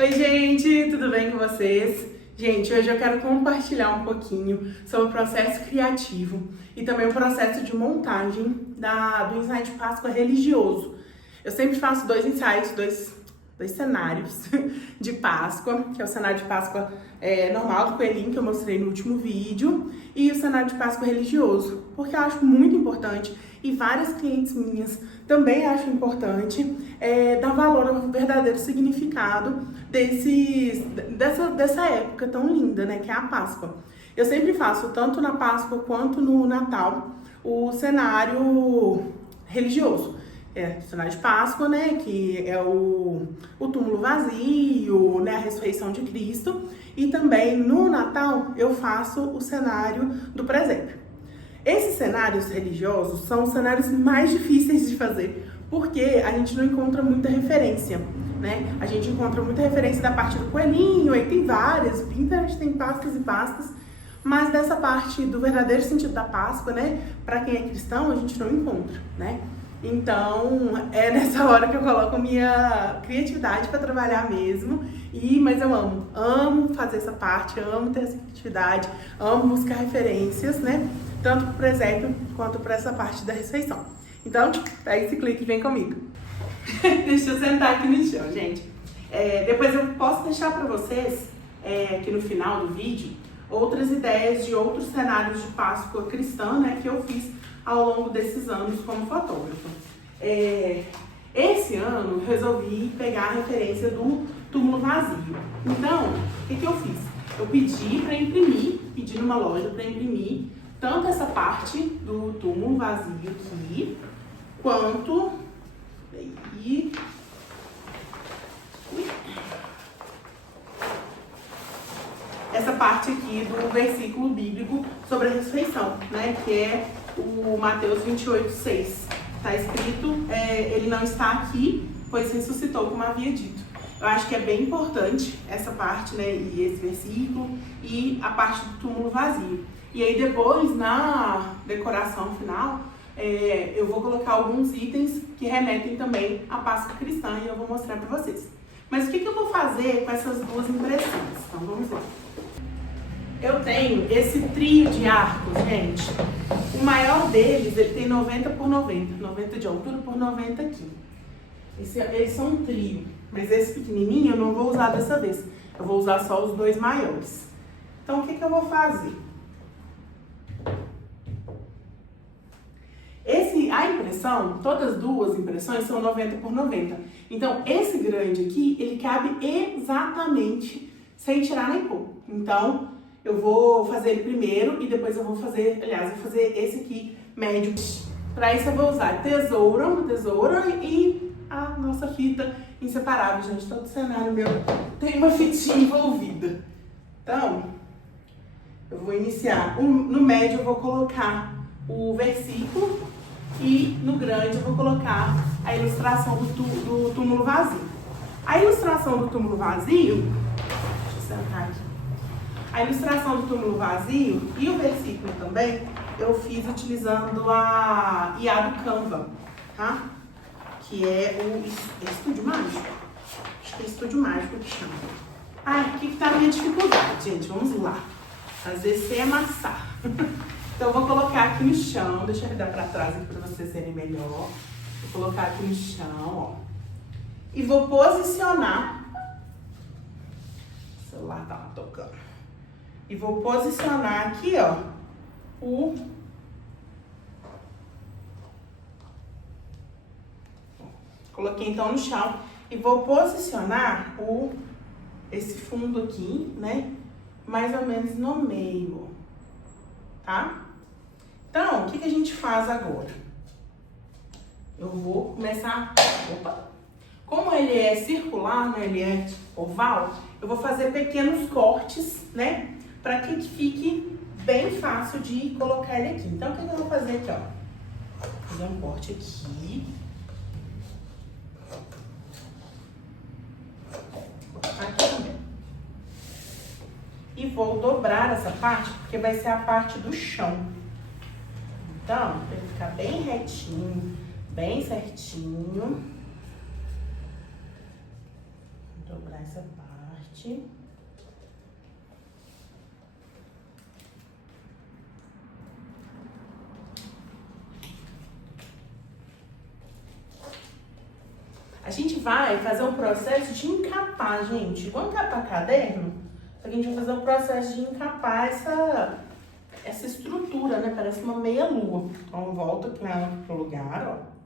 Oi, gente, tudo bem com vocês? Gente, hoje eu quero compartilhar um pouquinho sobre o processo criativo e também o processo de montagem do ensaio de Páscoa religioso. Eu sempre faço dois ensaios, dois cenários de Páscoa, que é o cenário de Páscoa normal do coelhinho, que eu mostrei no último vídeo, e o cenário de Páscoa religioso, porque eu acho muito importante, e várias clientes minhas também acham importante, dar valor ao verdadeiro significado dessa época tão linda, né, que é a Páscoa. Eu sempre faço, tanto na Páscoa quanto no Natal, o cenário religioso. O cenário de Páscoa, né, que é o túmulo vazio, né, a ressurreição de Cristo. E também no Natal eu faço o cenário do presépio. Esses cenários religiosos são os cenários mais difíceis de fazer, porque a gente não encontra muita referência, né? A gente encontra muita referência da parte do coelhinho, aí tem várias, Pinterest tem pastas e pastas, mas dessa parte do verdadeiro sentido da Páscoa, né, para quem é cristão, a gente não encontra, né? Então, é nessa hora que eu coloco a minha criatividade para trabalhar mesmo. Mas eu amo fazer essa parte, amo ter essa criatividade, amo buscar referências, né? Tanto para o presépio quanto para essa parte da ressurreição. Então, pega esse clique e vem comigo. Deixa eu sentar aqui no chão, gente. Depois eu posso deixar para vocês, aqui no final do vídeo, outras ideias de outros cenários de Páscoa cristã, né, que eu fiz ao longo desses anos como fotógrafa. Esse ano eu resolvi pegar a referência do túmulo vazio. Então, o que eu fiz? Eu pedi numa loja para imprimir tanto essa parte do túmulo vazio aqui, quanto essa parte aqui do versículo bíblico sobre a ressurreição, né, que é o Mateus 28:6. Está escrito, ele não está aqui, pois ressuscitou, como havia dito. Eu acho que é bem importante essa parte, né, e esse versículo, e a parte do túmulo vazio. E aí depois, na decoração final, eu vou colocar alguns itens que remetem também à Páscoa cristã, e eu vou mostrar para vocês. Mas o que eu vou fazer com essas duas impressões? Então vamos lá. Eu tenho esse trio de arcos, gente. O maior deles, ele tem 90 por 90. 90 de altura por 90 aqui. Eles são um trio. Mas esse pequenininho eu não vou usar dessa vez. Eu vou usar só os dois maiores. Então, o que eu vou fazer? A impressão, todas as duas impressões são 90 por 90. Então, esse grande aqui, ele cabe exatamente sem tirar nem pôr. Então, eu vou fazer ele primeiro e depois eu vou fazer esse aqui médio. Para isso eu vou usar tesoura e a nossa fita inseparável, gente. Todo cenário meu tem uma fitinha envolvida. Então, eu vou iniciar. No médio eu vou colocar o versículo e no grande eu vou colocar a ilustração do túmulo vazio. A ilustração do túmulo vazio, deixa eu sentar aqui. A ilustração do túmulo vazio e o versículo também, eu fiz utilizando a IA do Canva, tá? Que é o Estúdio Mágico. Acho que é Estúdio Mágico que chama. O que tá a minha dificuldade, gente? Vamos lá. Fazer sem amassar. Então, eu vou colocar aqui no chão. Deixa eu dar pra trás aqui pra vocês verem melhor. Vou colocar aqui no chão, ó. E vou posicionar. O celular tá tocando. E vou posicionar aqui, ó, coloquei então no chão e vou posicionar esse fundo aqui, né, mais ou menos no meio, tá? Então, o que a gente faz agora? Eu vou começar, como ele é circular, né, ele é oval, eu vou fazer pequenos cortes, né, para que fique bem fácil de colocar ele aqui. Então, o que eu vou fazer aqui, ó? Vou fazer um corte aqui. Aqui também. E vou dobrar essa parte, porque vai ser a parte do chão. Então, para ele ficar bem retinho, bem certinho. Dobrar essa parte. A gente vai fazer um processo de encapar, gente. Igual encapar caderno, a gente vai fazer um processo de encapar essa estrutura, né? Parece uma meia-lua. Então, volta com ela pro lugar, ó.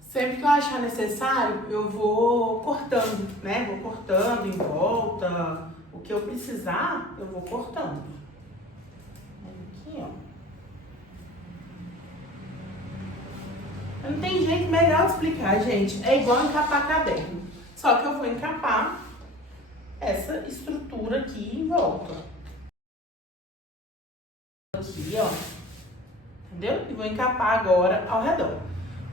Sempre que eu achar necessário, eu vou cortando, né? Vou cortando em volta. O que eu precisar, eu vou cortando. Aqui, ó. Não tem jeito melhor de explicar, gente. É igual encapar caderno. Só que eu vou encapar essa estrutura aqui em volta. Aqui, ó. Entendeu? E vou encapar agora ao redor.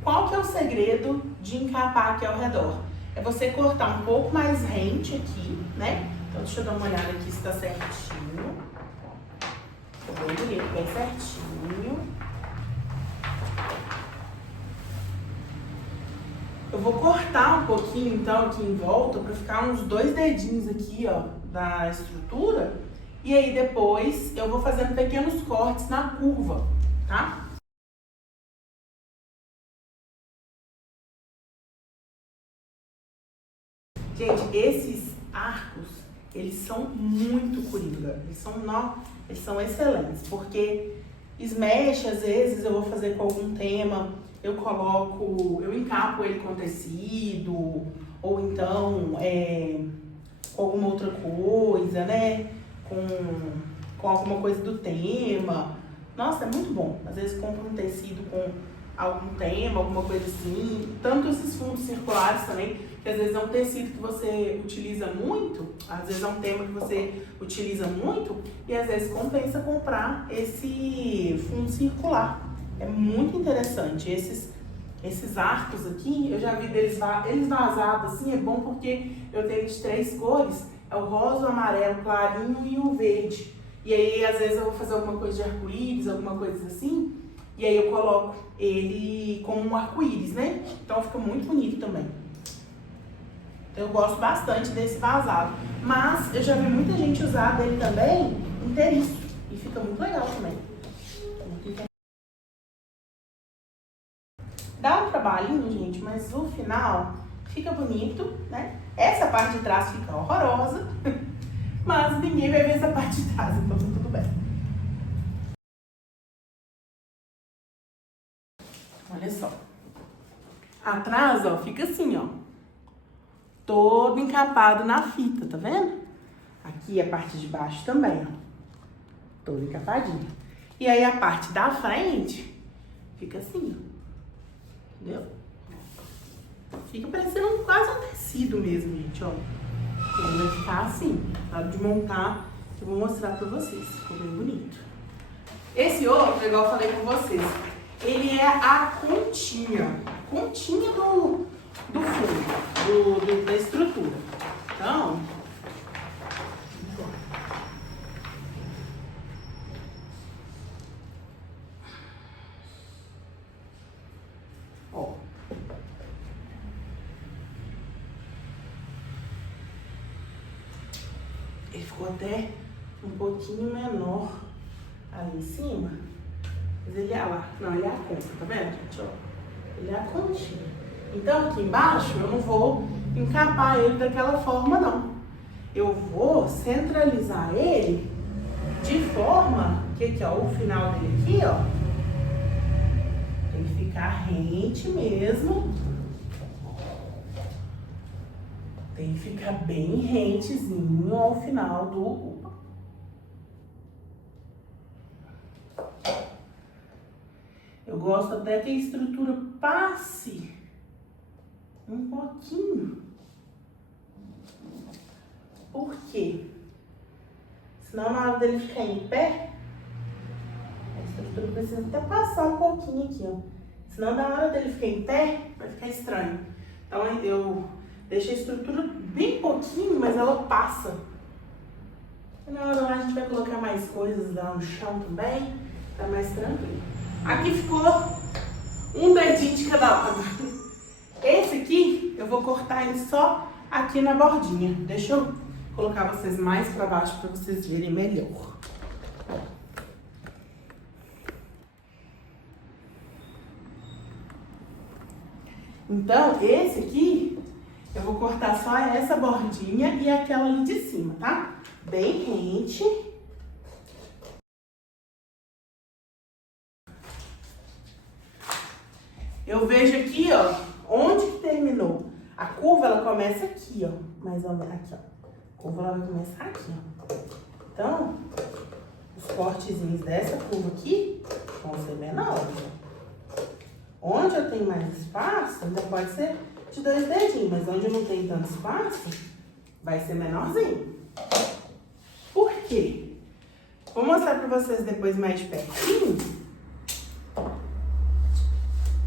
Qual que é o segredo de encapar aqui ao redor? É você cortar um pouco mais rente aqui, né? Então, deixa eu dar uma olhada aqui se tá certinho. Ficou bem bonito, bem certinho. Eu vou cortar um pouquinho, então, aqui em volta, pra ficar uns 2 dedinhos aqui, ó, da estrutura. E aí, depois, eu vou fazendo pequenos cortes na curva, tá? Gente, esses arcos, eles são muito coringa. Eles são excelentes, porque smash, às vezes, eu vou fazer com algum tema, eu encapo ele com tecido, ou então com alguma outra coisa, né? Com alguma coisa do tema. Nossa, é muito bom. Às vezes compro um tecido com algum tema, alguma coisa assim. Tanto esses fundos circulares também, que às vezes é um tecido que você utiliza muito, às vezes é um tema que você utiliza muito, e às vezes compensa comprar esse fundo circular. É muito interessante. Esses arcos aqui, eu já vi eles vazados assim, é bom porque eu tenho de 3 cores, é o rosa, o amarelo clarinho e o verde. E aí, às vezes, eu vou fazer alguma coisa de arco-íris, alguma coisa assim, e aí eu coloco ele como um arco-íris, né? Então fica muito bonito também. Então, eu gosto bastante desse vazado. Mas eu já vi muita gente usar dele também inteiriço. E fica muito legal também. Dá um trabalhinho, gente, mas no final fica bonito, né? Essa parte de trás fica horrorosa, mas ninguém vai ver essa parte de trás, então tá tudo bem. Olha só. Atrás, ó, fica assim, ó. Todo encapado na fita, tá vendo? Aqui a parte de baixo também, ó. Todo encapadinho. E aí a parte da frente fica assim, ó. Entendeu? Fica parecendo quase um tecido mesmo, gente, ó. Ele vai ficar assim, na hora de montar, eu vou mostrar pra vocês. Ficou bem bonito. Esse outro, igual eu falei com vocês, ele é a continha do fundo, da estrutura. Então, ó, ele ficou até um pouquinho menor ali em cima, mas ele é lá, não, ele é a conta, tá vendo, gente, ó? Ele é a continha. Então, aqui embaixo, eu não vou encapar ele daquela forma, não. Eu vou centralizar ele de forma que aqui, ó, o final dele aqui, ó, tem que ficar rente mesmo. Tem que ficar bem rentezinho ao final do... Eu gosto até que a estrutura passe um pouquinho. Por quê? Senão, na hora dele ficar em pé, a estrutura precisa até passar um pouquinho aqui, ó. Senão, na hora dele ficar em pé, vai ficar estranho. Então, eu deixo a estrutura bem pouquinho, mas ela passa. E na hora lá a gente vai colocar mais coisas lá no chão também, tá mais tranquilo. Aqui ficou fica da lado. Esse aqui, eu vou cortar ele só aqui na bordinha. Deixa eu colocar vocês mais pra baixo pra vocês verem melhor. Então, esse aqui, eu vou cortar só essa bordinha e aquela ali de cima, tá? Bem rente. Eu vejo aqui, ó, onde que terminou. A curva, ela começa aqui, ó, mais ou menos, aqui, ó. A curva, ela vai começar aqui, ó. Então, os cortezinhos dessa curva aqui vão ser menores, ó. Onde eu tenho mais espaço, ainda pode ser de 2 dedinhos, mas onde eu não tenho tanto espaço, vai ser menorzinho. Por quê? Vou mostrar pra vocês depois mais de pertinho.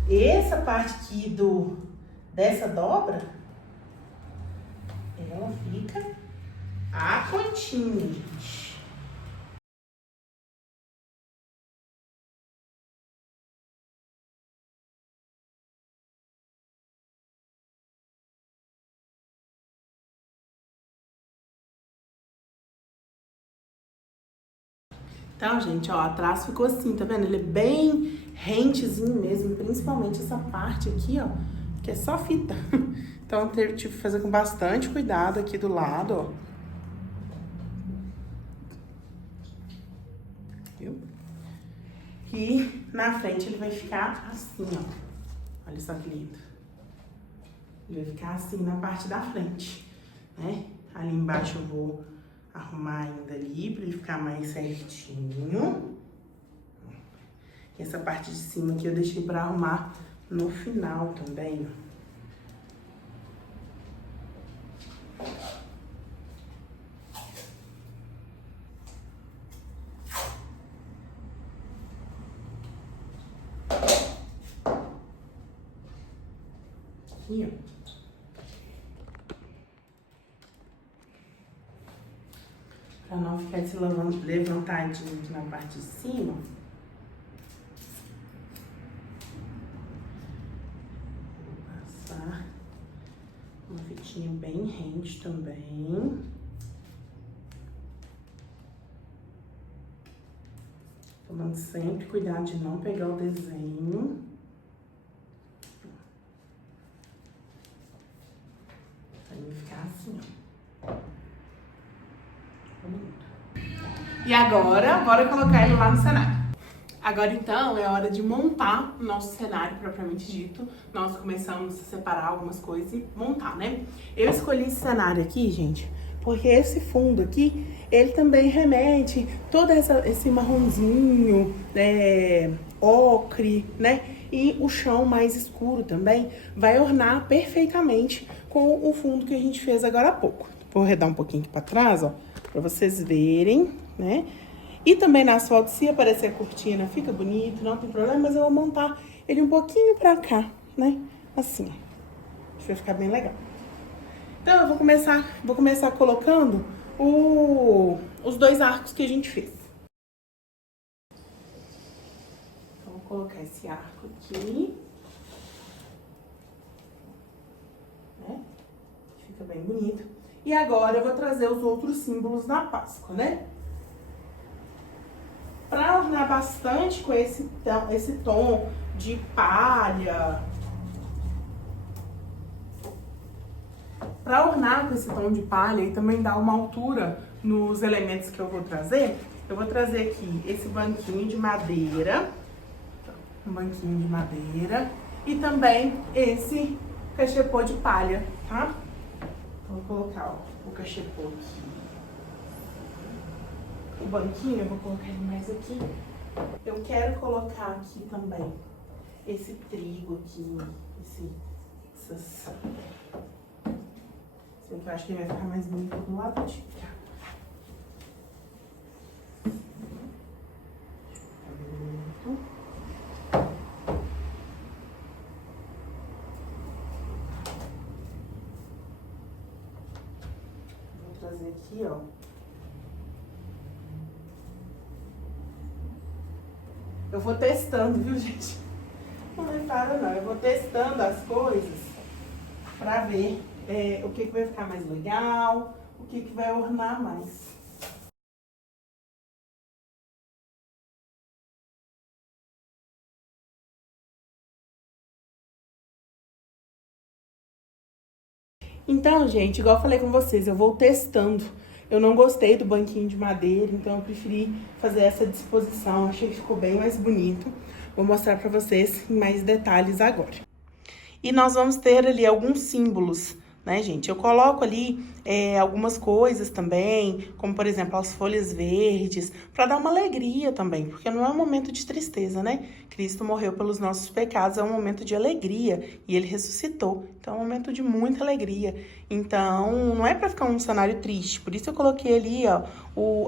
Essa parte aqui dessa dobra, ela fica a continha, gente. Então, gente, ó, atrás ficou assim, tá vendo? Ele é bem rentezinho mesmo, principalmente essa parte aqui, ó, que é só fita. Então, eu tive que fazer com bastante cuidado aqui do lado, ó. Viu? E na frente ele vai ficar assim, ó. Olha só que lindo. Ele vai ficar assim na parte da frente, né? Ali embaixo eu vou arrumar ainda ali pra ele ficar mais certinho. E essa parte de cima aqui eu deixei pra arrumar no final também, ó. Aqui, ó. Pra não ficar esse levantadinho aqui na parte de cima. Vou passar uma fitinha bem rente também. Tomando sempre cuidado de não pegar o desenho. Pra ele ficar assim, ó. E agora, bora colocar ele lá no cenário. Agora, então, é hora de montar o nosso cenário, propriamente dito. Nós começamos a separar algumas coisas e montar, né? Eu escolhi esse cenário aqui, gente, porque esse fundo aqui, ele também remete todo esse marronzinho, ocre, né? E o chão mais escuro também vai ornar perfeitamente com o fundo que a gente fez agora há pouco. Vou arredar um pouquinho aqui pra trás, ó, pra vocês verem, né? E também na asfalto, se aparecer a cortina, fica bonito, não tem problema, mas eu vou montar ele um pouquinho pra cá, né? Assim, acho que vai ficar bem legal. Então, eu vou começar colocando os 2 arcos que a gente fez. Então, vou colocar esse arco aqui, né? Fica bem bonito. E agora eu vou trazer os outros símbolos da Páscoa, né? Pra ornar bastante com esse tom de palha. Pra ornar com esse tom de palha e também dar uma altura nos elementos que eu vou trazer aqui esse banquinho de madeira. Um banquinho de madeira. E também esse cachepô de palha, tá? Vou colocar, ó, o cachepô aqui. O banquinho, eu vou colocar ele mais aqui. Eu quero colocar aqui também esse trigo aqui, essas... Eu acho que ele vai ficar mais bonito do lado de cá. Vou trazer aqui, ó. Eu vou testando, viu, gente? Não vai preparo não, eu vou testando as coisas pra ver o que vai ficar mais legal, o que vai ornar mais. Então, gente, igual eu falei com vocês, eu vou testando. Eu não gostei do banquinho de madeira, então eu preferi fazer essa disposição. Achei que ficou bem mais bonito. Vou mostrar pra vocês em mais detalhes agora. E nós vamos ter ali alguns símbolos, né, gente? Eu coloco ali algumas coisas também, como, por exemplo, as folhas verdes, para dar uma alegria também, porque não é um momento de tristeza, né? Cristo morreu pelos nossos pecados, é um momento de alegria e ele ressuscitou. Então, é um momento de muita alegria. Então, não é para ficar um cenário triste. Por isso eu coloquei ali, ó,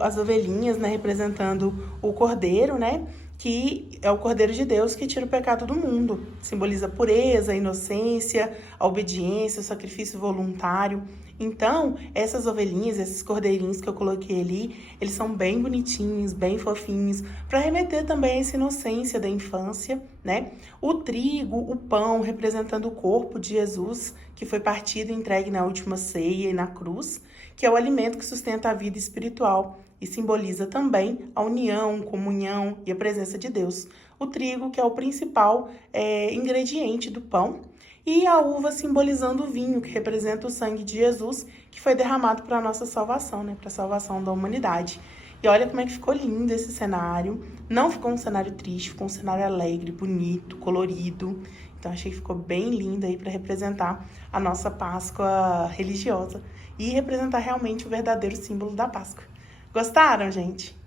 as ovelhinhas, né, representando o cordeiro, né? Que é o Cordeiro de Deus que tira o pecado do mundo. Simboliza a pureza, a inocência, a obediência, o sacrifício voluntário. Então, essas ovelhinhas, esses cordeirinhos que eu coloquei ali, eles são bem bonitinhos, bem fofinhos, para remeter também a essa inocência da infância, né? O trigo, o pão, representando o corpo de Jesus, que foi partido e entregue na última ceia e na cruz, que é o alimento que sustenta a vida espiritual e simboliza também a união, comunhão e a presença de Deus. O trigo, que é o principal ingrediente do pão, e a uva simbolizando o vinho, que representa o sangue de Jesus, que foi derramado para a nossa salvação, né? Para a salvação da humanidade. E olha como é que ficou lindo esse cenário. Não ficou um cenário triste, ficou um cenário alegre, bonito, colorido. Então achei que ficou bem lindo aí para representar a nossa Páscoa religiosa e representar realmente o verdadeiro símbolo da Páscoa. Gostaram, gente?